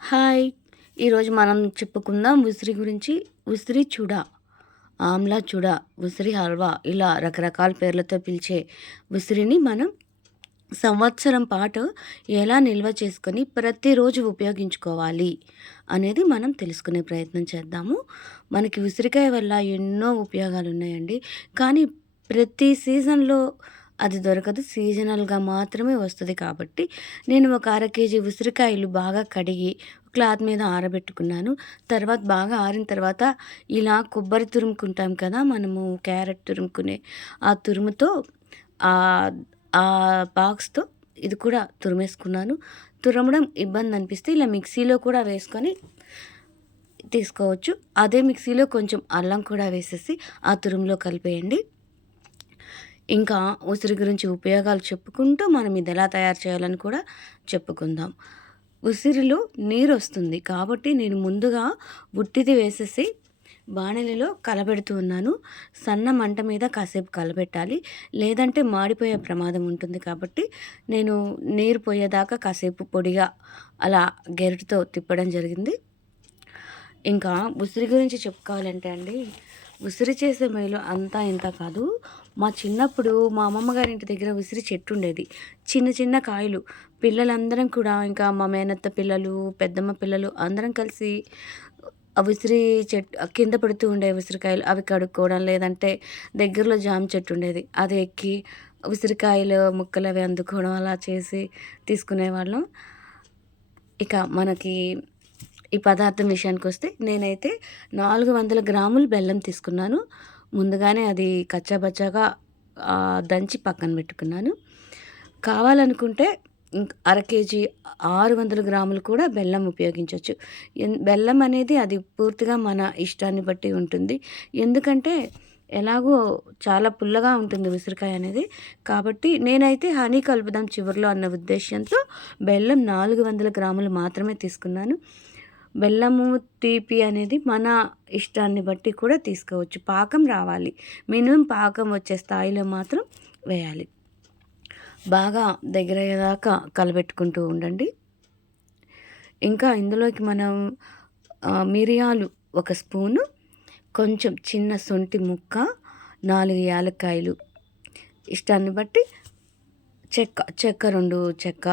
Hi! ఈరోజు మనం చెప్పుకుందాం ఉసిరి గురించి. ఉసిరి చూడ, ఆమ్లా చూడ, ఉసిరి హల్వా ఇలా రకరకాల పేర్లతో పిలిచే ఉసిరిని మనం సంవత్సరం పాటు ఎలా నిల్వ చేసుకొని ప్రతిరోజు ఉపయోగించుకోవాలి అనేది మనం తెలుసుకునే ప్రయత్నం చేద్దాము. మనకి ఉసిరికాయ వల్ల ఎన్నో ఉపయోగాలున్నాయండి. కానీ ప్రతి సీజన్‌లో అది దొరకదు. సీజనల్‌గా మాత్రమే వస్తది కాబట్టి నేను ఒక అర కేజీ ఉసిరికాయలు బాగా కడిగి క్లాత్ మీద ఆరబెట్టుకున్నాను. తర్వాత బాగా ఆరిన తర్వాత ఇలా కొబ్బరి తురుముకుంటాం కదా! మనము క్యారెట్ తురుముకునే ఆ తురుముతో ఆహ్, ఆ బాక్స్‌తో ఇది కూడా తురిమేసుకున్నాను. తురమడం ఇబ్బందనిపిస్తే ఇలా మిక్సీలో కూడా వేసుకొని తీసుకోవచ్చు. అదే మిక్సీలో కొంచెం అల్లం కూడా వేసేసి ఆ తురుములో కలిపేయండి. ఇంకా ఉసిరి గురించి ఉపయోగాలు చెప్పుకుంటూ మనం ఇదెలా తయారు చేయాలని కూడా చెప్పుకుందాం. ఉసిరిలో నీరొస్తుంది కాబట్టి నేను ముందుగా ఉట్టిది వేసేసి బాణలిలో కలబెడుతూ ఉన్నాను. సన్న మంట మీద కాసేపు కలబెట్టాలి. లేదంటే మాడిపోయే ప్రమాదం ఉంటుంది కాబట్టి నేను నీరు పోయేదాకా కాసేపు పొడిగా అలా గెరిటతో తిప్పడం జరిగింది. ఇంకా ఉసిరి గురించి చెప్పుకోవాలంటే అండి, ఉసిరి చేసే మేలు అంతా ఇంత కాదు. మా చిన్నప్పుడు మా అమ్మమ్మ గారింటి దగ్గర ఉసిరి చెట్టుండేది. చిన్న చిన్న కాయలు. పిల్లలందరం కూడా ఇంకా మా మేనత్త పిల్లలు, పెద్దమ్మ పిల్లలు అందరం కలిసి ఆ ఉసిరి కింద పడుతూ ఉండేవి ఉసిరికాయలు. అవి కడుక్కోవడం, లేదంటే దగ్గరలో జామ చెట్టు ఉండేది. అది ఎక్కి ఉసిరికాయలు ముక్కలవి అందుకోవడం అలా చేసి తీసుకునేవాళ్ళం. ఇక మనకి ఈ పదార్థం విషయానికొస్తే నేనైతే 400 గ్రాములు బెల్లం తీసుకున్నాను. ముందుగానే అది కచ్చాబచ్చాగా దంచి పక్కన పెట్టుకున్నాను. కావాలనుకుంటే అర కేజీ 600 గ్రాములు కూడా బెల్లం ఉపయోగించొచ్చు. బెల్లం అనేది అది పూర్తిగా మన ఇష్టాన్ని బట్టి ఉంటుంది. ఎందుకంటే ఎలాగో చాలా పుల్లగా ఉంటుంది ఉసిరికాయ అనేది. కాబట్టి నేనైతే హనీ కలుపుదాం చివర్లో అన్న ఉద్దేశ్యంతో బెల్లం 400 గ్రాములు మాత్రమే తీసుకున్నాను. బెల్లము, తీపి అనేది మన ఇష్టాన్ని బట్టి కూడా తీసుకోవచ్చు. పాకం రావాలి. మినిమం పాకం వచ్చే స్థాయిలో మాత్రం వేయాలి. బాగా దగ్గరయ్యేదాకా కలబెట్టుకుంటూ ఉండండి. ఇంకా ఇందులోకి మనం మిరియాలు ఒక స్పూను, కొంచెం చిన్న శొంఠి ముక్క, 4 యాలక్కాయలు ఇష్టాన్ని బట్టి చెక్క 2 చెక్క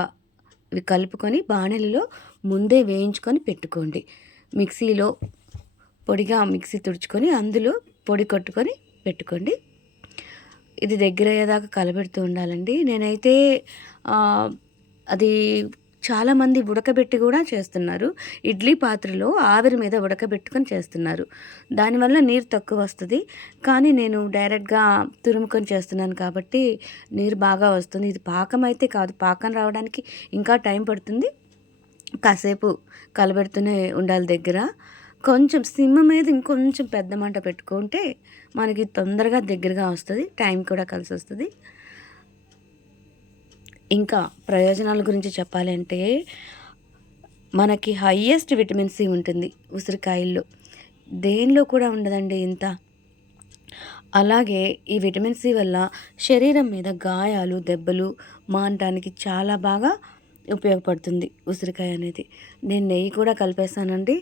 ఇవి కలుపుకొని బాణలిలో ముందే వేయించుకొని పెట్టుకోండి. మిక్సీలో పొడిగా మిక్సీ తుడుచుకొని అందులో పొడి కొట్టుకొని పెట్టుకోండి. ఇది దగ్గరయ్యేదాకా కలబెడుతూ ఉండాలండి. నేనైతే అది చాలామంది ఉడకబెట్టి కూడా చేస్తున్నారు. ఇడ్లీ పాత్రలో ఆవిరి మీద ఉడకబెట్టుకొని చేస్తున్నారు. దానివల్ల నీరు తక్కువ వస్తది. కానీ నేను డైరెక్ట్‌గా తురుముకొని చేస్తున్నాను కాబట్టి నీరు బాగా వస్తుంది. ఇది పాకం అయితే కాదు. పాకం రావడానికి ఇంకా టైం పడుతుంది. కాసేపు కలబెడుతూనే ఉండాలి దగ్గర. కొంచెం సిమ్ మీద ఇంకొంచెం పెద్ద మంట పెట్టుకుంటే మనకి తొందరగా దగ్గరగా వస్తది. టైం కూడా కలిసొస్తది. ఇంకా ప్రయోజనాల గురించి చెప్పాలి అంటే మనకి హైయెస్ట్ విటమిన్ సి ఉంటుంది ఉసిరికాయల్లో. దేనిలో కూడా ఉండదండి ఇంత. అలాగే ఈ విటమిన్ సి వల్ల శరీరం మీద గాయాలు, దెబ్బలు మానటానికి చాలా బాగా ఉపయోగపడుతుంది ఉసిరికాయ అనేది. నేను నెయ్యి కూడా కలిపేసానండి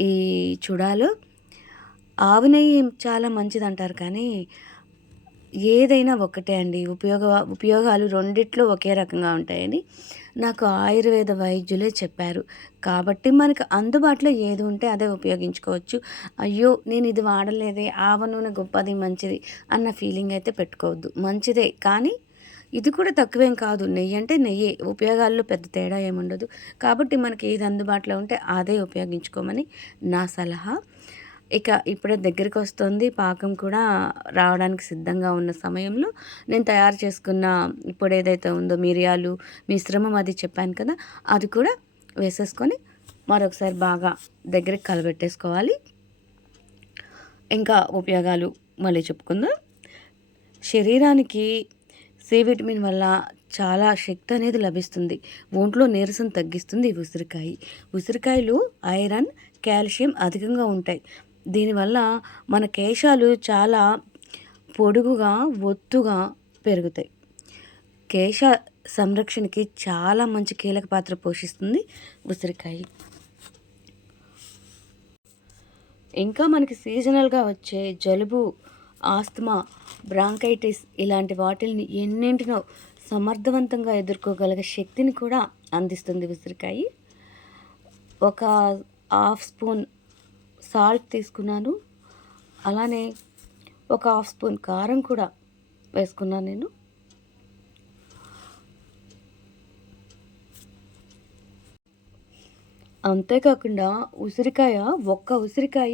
ఈ చూడాలో. ఆవు నెయ్యి చాలా మంచిదంటారు కానీ ఏదైనా ఒకటే అండి. ఉపయోగాలు రెండిట్లో ఒకే రకంగా ఉంటాయని నాకు ఆయుర్వేద వైద్యులే చెప్పారు. కాబట్టి మనకు అందుబాటులో ఏది ఉంటే అదే ఉపయోగించుకోవచ్చు. అయ్యో! నేను ఇది వాడలేదే, ఆవ నూనె గొప్పది, మంచిది అన్న ఫీలింగ్ అయితే పెట్టుకోవద్దు. మంచిదే కానీ ఇది కూడా తక్కువేం కాదు. నెయ్యి అంటే నెయ్యే. ఉపయోగాల్లో పెద్ద తేడా ఏముండదు. కాబట్టి మనకి ఏది అందుబాటులో ఉంటే అదే ఉపయోగించుకోమని నా సలహా. ఇక ఇప్పుడే దగ్గరికొస్తుంది. పాకం కూడా రావడానికి సిద్ధంగా ఉన్న సమయంలో నేను తయారు చేసుకున్న పొడేదైతే ఉందో మిరియాలు మిశ్రమం అది చెప్పాను కదా! అది కూడా వేసేసుకొని మరొకసారి బాగా దగ్గరికి కలబెట్టేసుకోవాలి. ఇంకా ఉపయోగాలు మళ్ళీ చెప్పుకుందాం. శరీరానికి సి విటమిన్ వల్ల చాలా శక్తి అనేది లభిస్తుంది. ఒంట్లో నీరసం తగ్గిస్తుంది ఈ ఉసిరికాయ. ఉసిరికాయలో ఐరన్, కాల్షియం అధికంగా ఉంటాయి. దీనివల్ల మన కేశాలు చాలా పొడుగుగా, ఒత్తుగా పెరుగుతాయి. కేశ సంరక్షణకి చాలా మంచి కీలక పాత్ర పోషిస్తుంది ఉసిరికాయ. ఇంకా మనకి సీజనల్‌గా వచ్చే జలుబు, ఆస్తమా, బ్రాంకైటిస్ ఇలాంటి వాటిల్ని ఎన్నింటినో సమర్థవంతంగా ఎదుర్కోగలిగే శక్తిని కూడా అందిస్తుంది ఉసిరికాయ. ఒక హాఫ్ స్పూన్ సాల్ట్ తీసుకున్నాను. అలానే ఒక హాఫ్ స్పూన్ కారం కూడా వేసుకున్నాను నేను. అంతేకాకుండా ఒక్క ఉసిరికాయ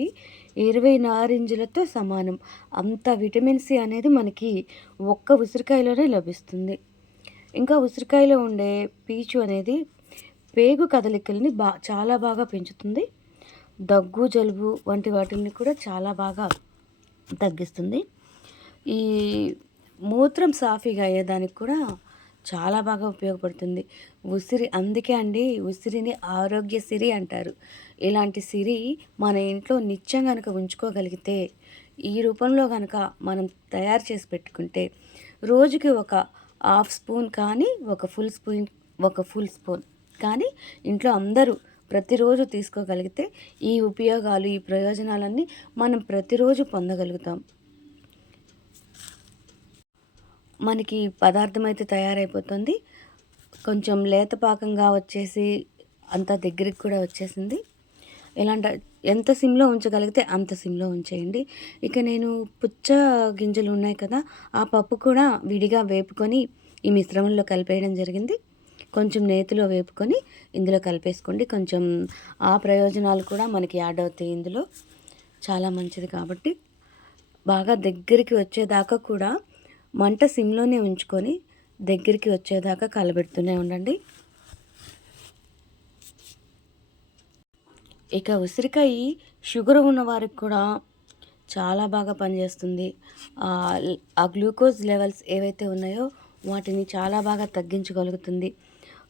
20 నారింజలతో సమానం. అంత విటమిన్ సి అనేది మనకి ఒక్క ఉసిరికాయలోనే లభిస్తుంది. ఇంకా ఉసిరికాయలో ఉండే పీచు అనేది పేగు కదలికల్ని చాలా బాగా పెంచుతుంది. దగ్గు, జలుబు వంటి వాటిల్ని కూడా చాలా బాగా తగ్గిస్తుంది. ఈ మూత్రం సాఫీగా అయ్యేదానికి కూడా చాలా బాగా ఉపయోగపడుతుంది. అందుకే అండి ఉసిరిని ఆరోగ్య సిరి అంటారు. ఇలాంటి సిరి మన ఇంట్లో నిత్యం గనక ఉంచుకోగలిగితే, ఈ రూపంలో గనక మనం తయారు చేసి పెట్టుకుంటే, రోజుకి ఒక హాఫ్ స్పూన్ కానీ, ఒక ఫుల్ స్పూన్ కానీ ఇంట్లో అందరూ ప్రతిరోజు తీసుకోగలిగితే, ఈ ఉపయోగాలు, ఈ ప్రయోజనాలన్నీ మనం ప్రతిరోజు పొందగలుగుతాం. మనకి పదార్థం అయితే తయారైపోతుంది. కొంచెం లేత పాకంగా వచ్చేసి అంతా దగ్గరికి కూడా వచ్చేసింది. ఎంత సిమ్‌లో ఉంచగలిగితే అంత సిమ్‌లో ఉంచేయండి. ఇక నేను పుచ్చ గింజలు ఉన్నాయి కదా! ఆ పప్పు కూడా విడిగా వేపుకొని ఈ మిశ్రమంలో కలిపేయడం జరిగింది. కొంచెం నేతిలో వేపుకొని ఇందులో కలిపేసుకోండి. కొంచెం ఆ ప్రయోజనాలు కూడా మనకి యాడ్ అవుతాయి ఇందులో. చాలా మంచిది కాబట్టి బాగా దగ్గరికి వచ్చేదాకా కూడా మంట సిమ్‌లోనే ఉంచుకొని దగ్గరికి వచ్చేదాకా కలబెడుతూనే ఉండండి. ఇక ఉసిరికాయ షుగర్ ఉన్న వారికి కూడా చాలా బాగా పనిచేస్తుంది. ఆ గ్లూకోజ్ లెవెల్స్ ఏవైతే ఉన్నాయో వాటిని చాలా బాగా తగ్గించగలుగుతుంది.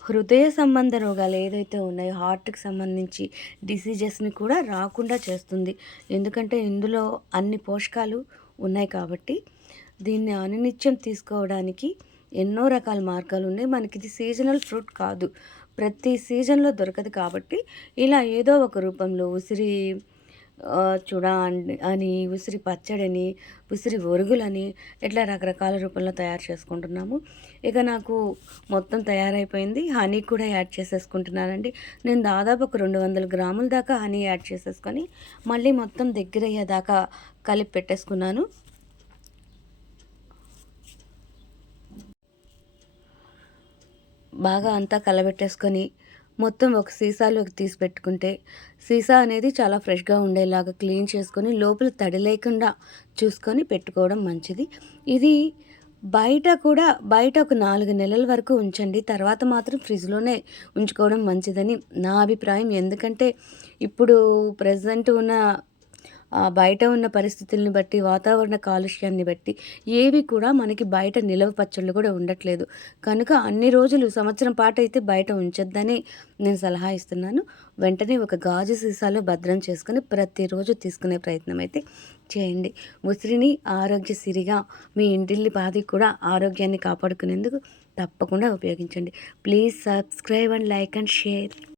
హృదయ సంబంధ రోగాలు ఏదైతే ఉన్నాయో హార్ట్‌కి సంబంధించి డిసీజెస్‌ని కూడా రాకుండా చేస్తుంది. ఎందుకంటే ఇందులో అన్ని పోషకాలు ఉన్నాయి కాబట్టి దీన్ని అనునిత్యం తీసుకోవడానికి ఎన్నో రకాల మార్గాలున్నాయి. మనకిది సీజనల్ ఫ్రూట్ కాదు. ప్రతి సీజన్‌లో దొరకదు కాబట్టి ఇలా ఏదో ఒక రూపంలో ఉసిరి చూడ అని, ఉసిరి పచ్చడని, ఉసిరి ఒరుగులని ఇట్లా రకరకాల రూపంలో తయారు చేసుకుంటున్నాము. ఇక నాకు మొత్తం తయారైపోయింది. హనీ కూడా యాడ్ చేసేసుకుంటున్నానండి. నేను దాదాపు ఒక 200 గ్రాముల దాకా హనీ యాడ్ చేసేసుకొని మళ్ళీ మొత్తం దగ్గరయ్యేదాకా కలిపి పెట్టేసుకున్నాను. బాగా అంతా కలబెట్టేసుకొని మొత్తం ఒక సీసాలోకి తీసి పెట్టుకుంటే, సీసా అనేది చాలా ఫ్రెష్‌గా ఉండేలాగా క్లీన్ చేసుకొని లోపల తడి లేకుండా చూసుకొని పెట్టుకోవడం మంచిది. ఇది బయట ఒక 4 నెలల వరకు ఉంచండి. తర్వాత మాత్రం ఫ్రిడ్జ్‌లోనే ఉంచుకోవడం మంచిదని నా అభిప్రాయం. ఎందుకంటే ఇప్పుడు ప్రెజెంట్ ఉన్న బయట ఉన్న పరిస్థితుల్ని బట్టి, వాతావరణ కాలుష్యాన్ని బట్టి ఏవి కూడా మనకి బయట నిలవ పచ్చళ్ళు కూడా ఉండట్లేదు. కనుక అన్ని రోజులు సంవత్సరం పాటైతే బయట ఉంచొద్దని నేను సలహా ఇస్తున్నాను. వెంటనే ఒక గాజు సీసాలో భద్రం చేసుకొని ప్రతిరోజు తీసుకునే ప్రయత్నం అయితే చేయండి. ఉసిరిని ఆరోగ్య సిరిగా మీ ఇంటిల్లిపాది కూడా ఆరోగ్యాన్ని కాపాడుకునేందుకు తప్పకుండా ఉపయోగించండి. Please subscribe and like and share.